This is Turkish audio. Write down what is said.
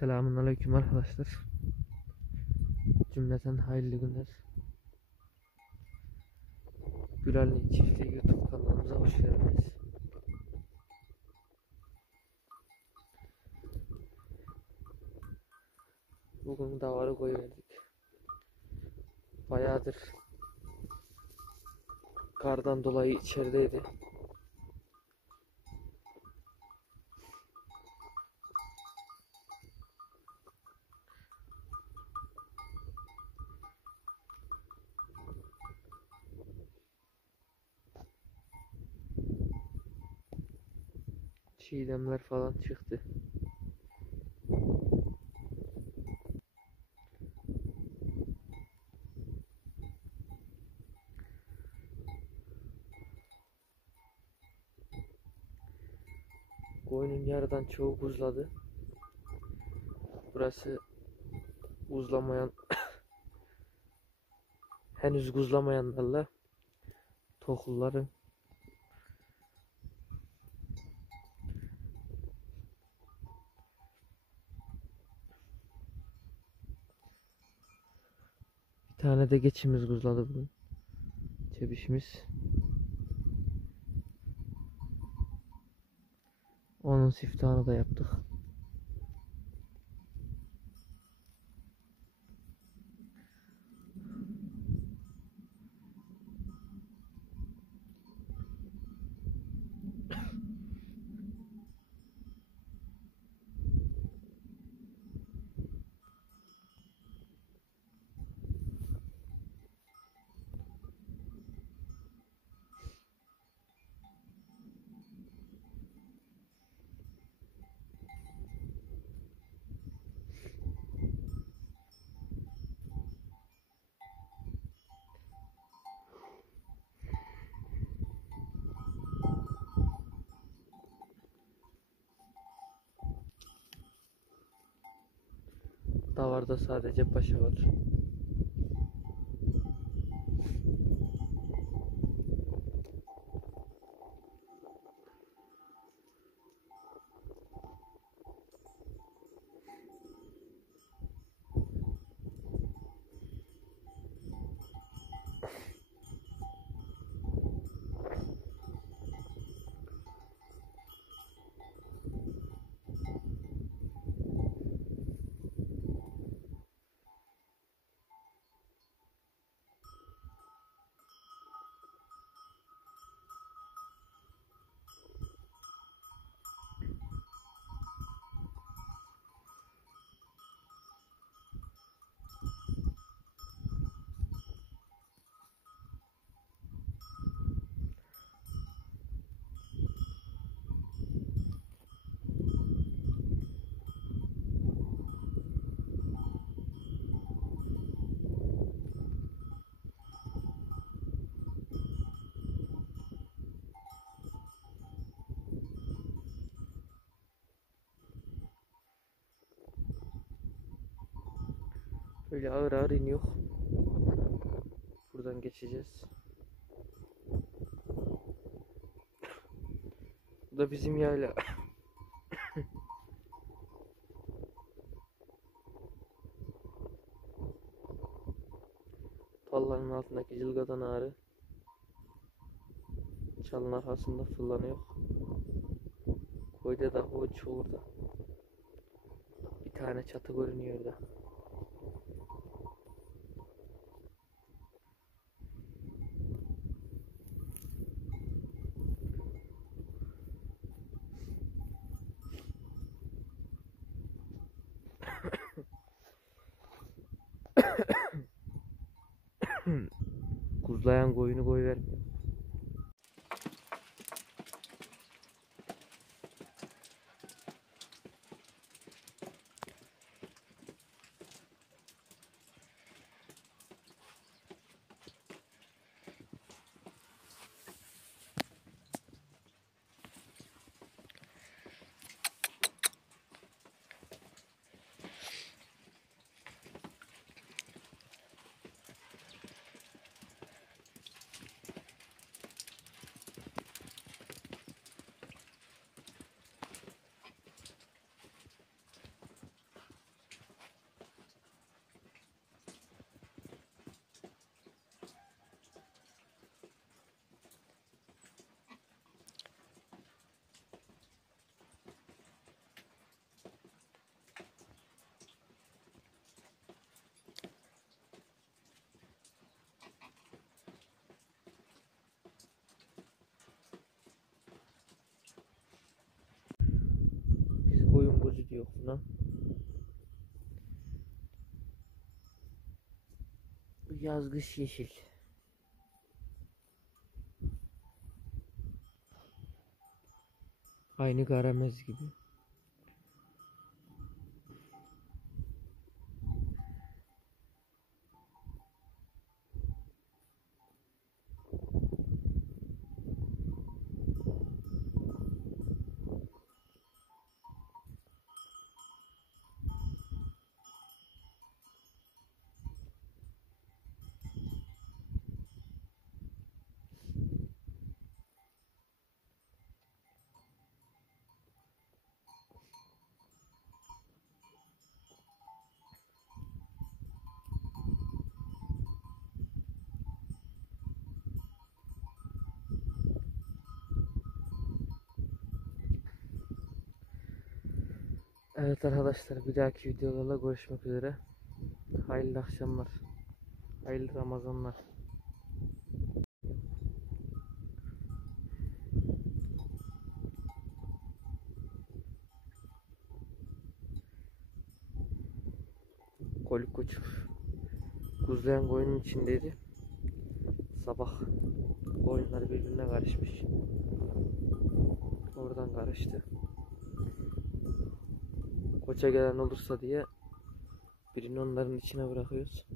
Selamünaleyküm arkadaşlar. Cümleten hayırlı günler. Güral'in Çiftliği YouTube kanalımıza hoş geldiniz. Bugün davarı koyuverdik. Bayağıdır kardan dolayı içerideydi. Çiğdemler falan çıktı. Koyunun yarıdan çoğu buzladı. Burası buzlamayan henüz buzlamayanlarla tohulların bir tane de geçimiz buzladı bugün. Çebişimiz. Onun siftahını da yaptık. Davarda sadece paşa var. Böyle ağır ağır iniyor. Buradan geçeceğiz. Bu da bizim yayla. Talların altındaki cılgadan ağrı çalın arkasında fırlanıyor. Koyda da o çuğurda. Bir tane çatı görünüyor da. Kuzlayan koyunu koyuvermiyor. Aslan gözü diyor buna. Yazgıç yeşil. Aynı garamez gibi. Evet arkadaşlar, bir dahaki videolarla görüşmek üzere. Hayırlı akşamlar. Hayırlı Ramazanlar. Kolik koçuk. Kuzuyan koyunun içindeydi. Sabah koyunlar birbirine karışmış. Oradan karıştı. Koça gelen olursa diye birini onların içine bırakıyoruz.